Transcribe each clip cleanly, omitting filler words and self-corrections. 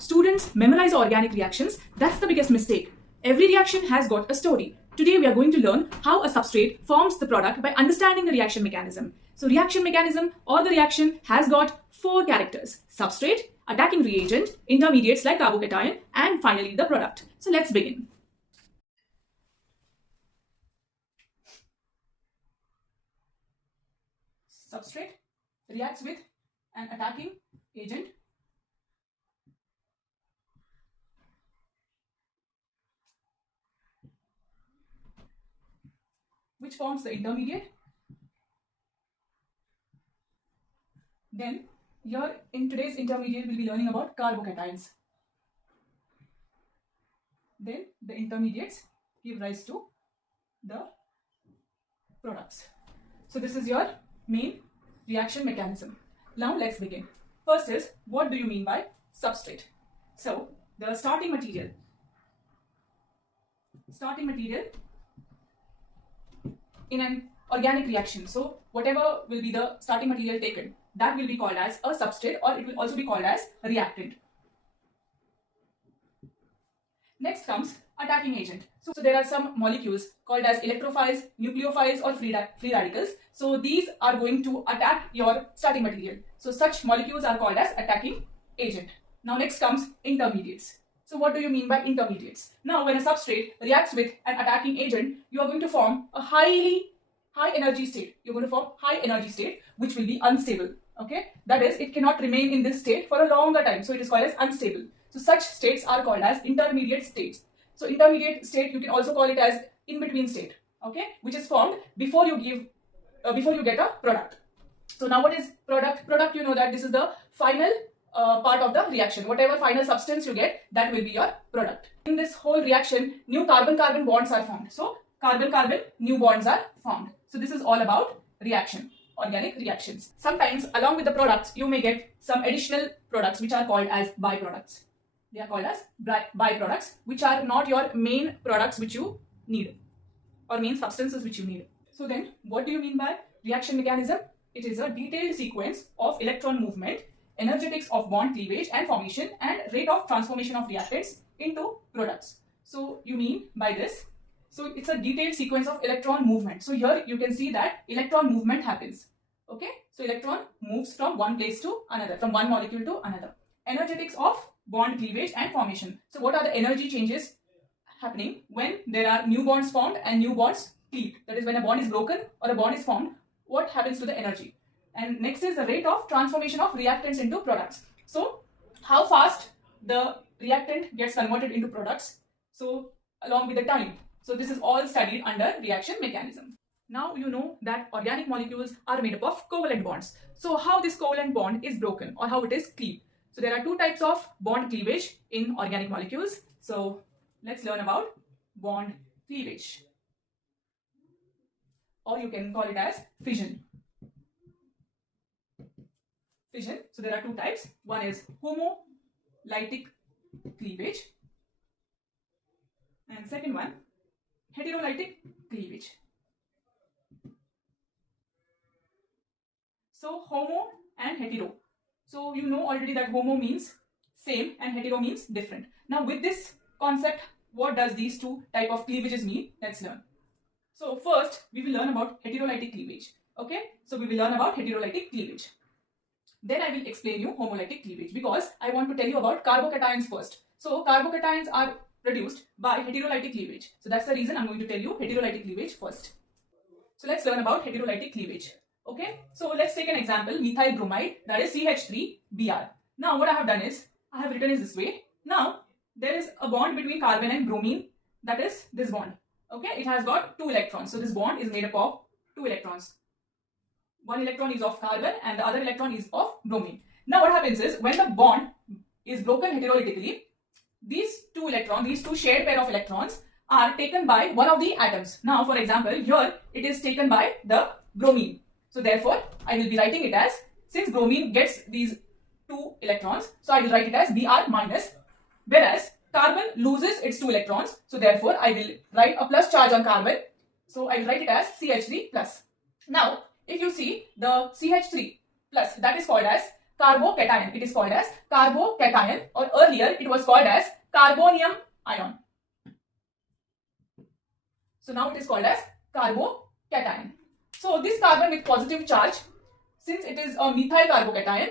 Students memorize organic reactions. That's the biggest mistake. Every reaction has got a story. Today we are going to learn how a substrate forms the product by understanding the reaction mechanism. So reaction mechanism or the reaction has got 4 characters: substrate, attacking reagent, intermediates like carbocation, and finally the product. So let's begin. Substrate reacts with an attacking agent which forms the intermediate. Then here in today's intermediate we'll be learning about carbocations. Then the intermediates give rise to the products. So this is your main reaction mechanism. Now let's begin. First is, what do you mean by substrate? So the starting material in an organic reaction. So whatever will be the starting material taken, that will be called as a substrate, or it will also be called as a reactant. Next comes attacking agent. So there are some molecules called as electrophiles, nucleophiles, or free radicals. So these are going to attack your starting material. So such molecules are called as attacking agent. Now next comes intermediates. So what do you mean by intermediates? Now when a substrate reacts with an attacking agent, you are going to form a high energy state. You're going to form high energy state which will be unstable. Okay, that is, it cannot remain in this state for a longer time. So it is called as unstable. So such states are called as intermediate states. So intermediate state, you can also call it as in-between state, okay, which is formed before you get a product. So now what is product? Product, you know that this is the final part of the reaction. Whatever final substance you get, that will be your product. In this whole reaction, new carbon-carbon bonds are formed. So carbon-carbon new bonds are formed. So this is all about reaction, organic reactions. Sometimes along with the products, you may get some additional products which are called as byproducts. They are called as byproducts, which are not your main products which you need, or main substances which you need. So then, what do you mean by reaction mechanism? It is a detailed sequence of electron movement, energetics of bond cleavage and formation, and rate of transformation of reactants into products. So you mean by this, so it's a detailed sequence of electron movement. So here you can see that electron movement happens. Okay, so electron moves from one place to another, from one molecule to another. Energetics of bond cleavage and formation. So what are the energy changes happening when there are new bonds formed and new bonds cleaved? That is, when a bond is broken or a bond is formed, what happens to the energy? And next is the rate of transformation of reactants into products. So how fast the reactant gets converted into products, so along with the time. So this is all studied under reaction mechanism. Now you know that organic molecules are made up of covalent bonds. So how this covalent bond is broken or how it is cleaved? So there are 2 types of bond cleavage in organic molecules. So let's learn about bond cleavage, or you can call it as fission. Fission. So there are 2 types. One is homolytic cleavage, and second one heterolytic cleavage. So homo and hetero. So you know already that homo means same and hetero means different. Now with this concept, what does these 2 type of cleavages mean? Let's learn. So first we will learn about heterolytic cleavage. Okay, so we will learn about heterolytic cleavage. Then I will explain you homolytic cleavage, because I want to tell you about carbocations first. So carbocations are produced by heterolytic cleavage. So that's the reason I'm going to tell you heterolytic cleavage first. So let's learn about heterolytic cleavage. Okay, so let's take an example, methyl bromide, that is CH3Br. Now what I have done is, I have written it this way. Now there is a bond between carbon and bromine, that is this bond. Okay, it has got 2 electrons. So this bond is made up of 2 electrons. One electron is of carbon and the other electron is of bromine. Now what happens is, when the bond is broken heterolytically, these 2 electrons, these 2 shared pair of electrons are taken by one of the atoms. Now for example, here it is taken by the bromine. So therefore, I will be writing it as, since bromine gets these 2 electrons, so I will write it as Br minus, whereas carbon loses its 2 electrons. So therefore, I will write a plus charge on carbon. So I will write it as CH3 plus. Now, if you see the CH3 plus, that is called as carbocation. It is called as carbocation, or earlier it was called as carbonium ion. So now it is called as carbocation. So this carbon with positive charge, since it is a methyl carbocation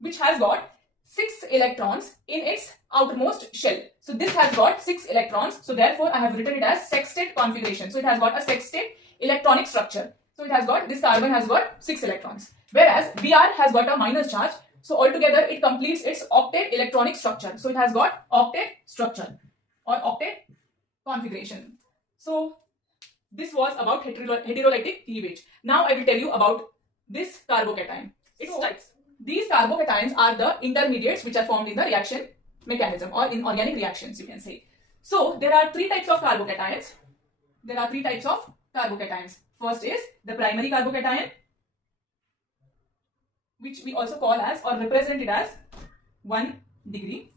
which has got 6 electrons in its outermost shell. So this has got 6 electrons. So therefore I have written it as sextate configuration. So it has got a sextate electronic structure. So it has got, this carbon has got 6 electrons. Whereas Br has got a minus charge. So altogether it completes its octet electronic structure. So it has got octet structure or octet configuration. So this was about heterolytic cleavage. Now I will tell you about this carbocation. Its types. These carbocations are the intermediates which are formed in the reaction mechanism or in organic reactions, you can say. So there are 3 types of carbocations. First is the primary carbocation, which we also call as or represent it as 1 degree.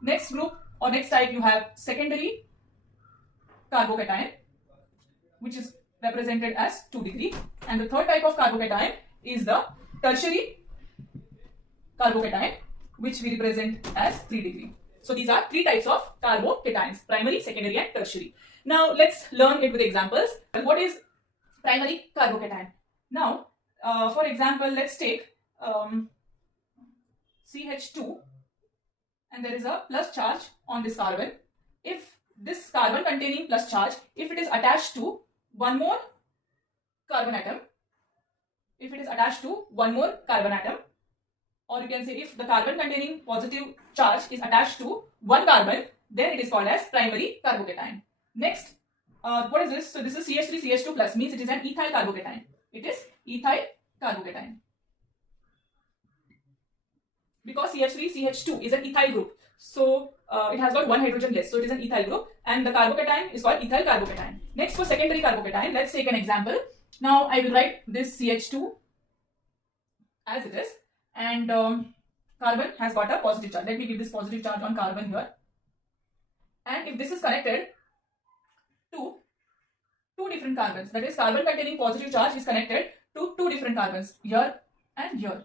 Next group or next type you have secondary carbocation, which is represented as 2 degree. And the third type of carbocation is the tertiary carbocation, which we represent as 3 degree. So these are 3 types of carbocations: primary, secondary and tertiary. Now let's learn it with examples. What is primary carbocation? Now for example, let's take CH2, and there is a plus charge on this carbon. If this carbon containing plus charge, if it is attached to one more carbon atom, or you can say if the carbon containing positive charge is attached to one carbon, then it is called as primary carbocation. Next, what is this? So this is CH3CH2 plus, means it is an ethyl carbocation. It is ethyl carbocation. Because CH3CH2 is an ethyl group, so it has got 1 hydrogen less, so it is an ethyl group, and the carbocation is called ethyl carbocation. Next, for secondary carbocation, let's take an example. Now I will write this CH2 as it is, and carbon has got a positive charge. Let me give this positive charge on carbon here, and if this is connected to 2 different carbons, that is carbon containing positive charge is connected to 2 different carbons, here and here.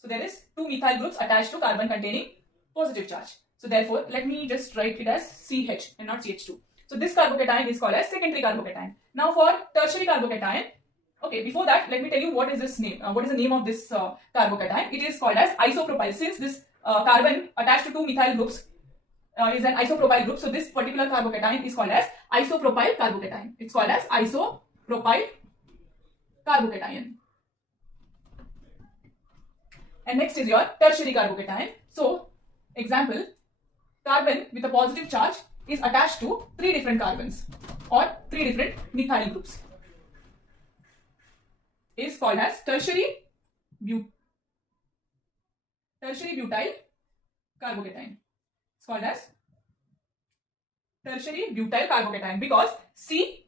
So there is 2 methyl groups attached to carbon containing positive charge. So therefore, let me just write it as CH and not CH2. So this carbocation is called as secondary carbocation. Now for tertiary carbocation, okay, before that, let me tell you what is this name. What is the name of this carbocation? It is called as isopropyl. Since this carbon attached to 2 methyl groups is an isopropyl group, so this particular carbocation is called as isopropyl carbocation. It's called as isopropyl carbocation. And next is your tertiary carbocation. So, example, carbon with a positive charge is attached to 3 different carbons or 3 different methyl groups. Is called as tertiary butyl carbocation. It's called as tertiary butyl carbocation because C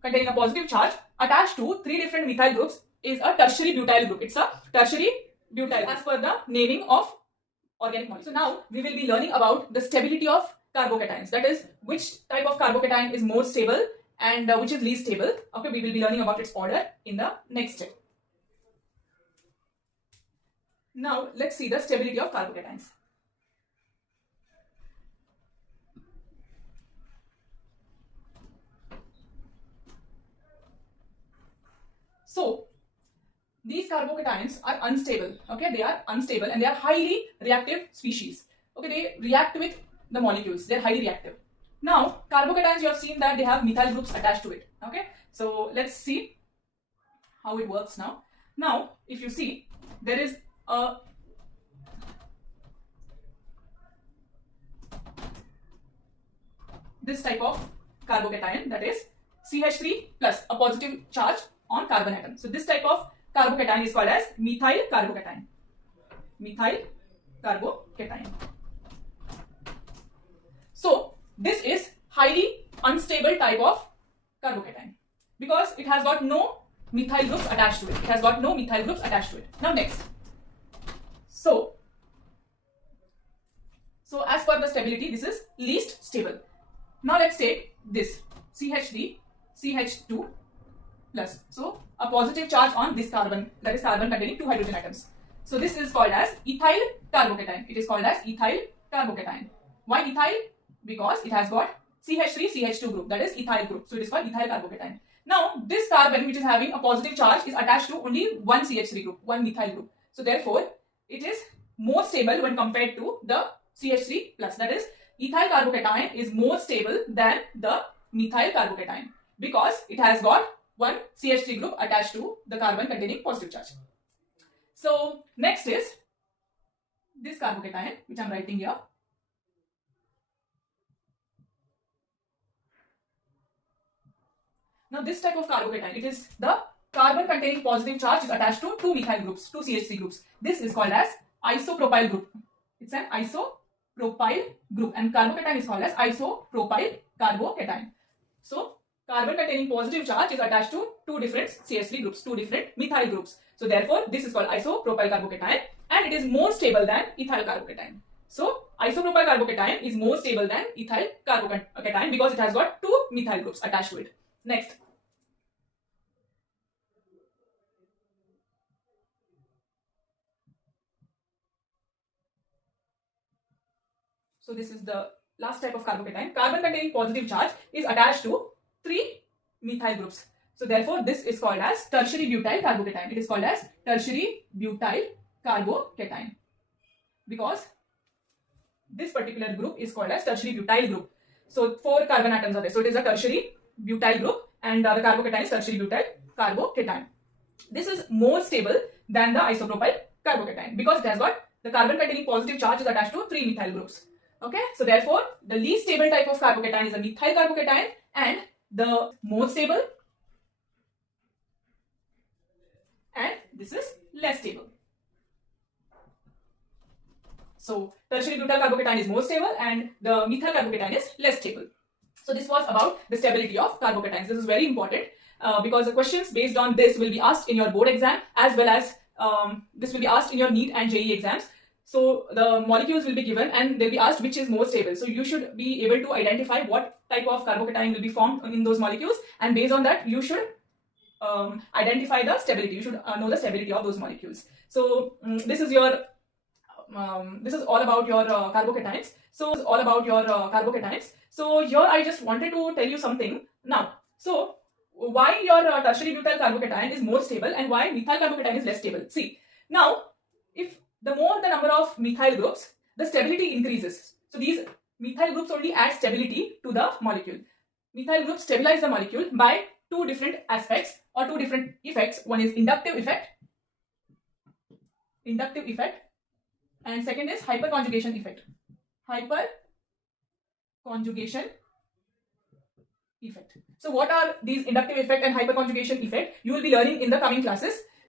containing a positive charge attached to 3 different methyl groups is a tertiary butyl group. It's a tertiary butyl as per the naming of organic molecule. So now we will be learning about the stability of carbocations. That is, which type of carbocation is more stable and which is least stable. Okay, we will be learning about its order in the next step. Now let's see the stability of carbocations. So these carbocations are unstable. Okay, they are unstable and they are highly reactive species. Okay, they react with the molecules. They are highly reactive. Now carbocations, you have seen that they have methyl groups attached to it. Okay, so let's see how it works now. Now if you see, there is a this type of carbocation, that is CH3 plus a positive charge on carbon atom. So this type of carbocation is called as methyl carbocation. Methyl carbocation. So this is highly unstable type of carbocation because it has got no methyl groups attached to it. Now next. So as per the stability, this is least stable. Now let's take this CH3, CH2 plus. So a positive charge on this carbon, that is carbon containing 2 hydrogen atoms. So this is called as ethyl carbocation. It is called as ethyl carbocation. Why ethyl? Because it has got CH3CH2 group, that is ethyl group. So it is called ethyl carbocation. Now this carbon which is having a positive charge is attached to only one CH3 group, one methyl group. So therefore it is more stable when compared to the CH3 plus, that is ethyl carbocation is more stable than the methyl carbocation because it has got one CH3 group attached to the carbon containing positive charge. So next is this carbocation which I am writing here. Now this type of carbocation, it is the carbon containing positive charge is attached to two methyl groups, two CH3 groups. This is called as isopropyl group. It's an isopropyl group and carbocation is called as isopropyl carbocation. So carbon containing positive charge is attached to two different CH3 groups, two different methyl groups. So therefore this is called isopropyl carbocation and it is more stable than ethyl carbocation. So isopropyl carbocation is more stable than ethyl carbocation because it has got two methyl groups attached to it. Next. So this is the last type of carbocation. Carbon containing positive charge is attached to three methyl groups. So therefore this is called as tertiary butyl carbocation. It is called as tertiary butyl carbocation because this particular group is called as tertiary butyl group. So 4 carbon atoms are there. So it is a tertiary butyl group and the carbocation is tertiary butyl carbocation. This is more stable than the isopropyl carbocation because it has got the carbon containing positive charge is attached to 3 methyl groups. Okay, so therefore the least stable type of carbocation is a methyl carbocation and the more stable, and this is less stable. So tertiary butyl carbocation is more stable and the methyl carbocation is less stable. So this was about the stability of carbocations. This is very important because the questions based on this will be asked in your board exam as well as this will be asked in your Neet and JEE exams. So the molecules will be given and they'll be asked which is more stable. So you should be able to identify what type of carbocation will be formed in those molecules and based on that you should identify the stability. You should know the stability of those molecules. So this is your this is all about your carbocations. So here I just wanted to tell you something now. So why your tertiary butyl carbocation is more stable and why methyl carbocation is less stable. See, now if the more the number of methyl groups, the stability increases. So these methyl groups only add stability to the molecule. Methyl groups stabilize the molecule by two different aspects or two different effects. One is inductive effect and second is hyperconjugation effect. So what are these inductive effect and hyperconjugation effect? You will be learning in the coming classes.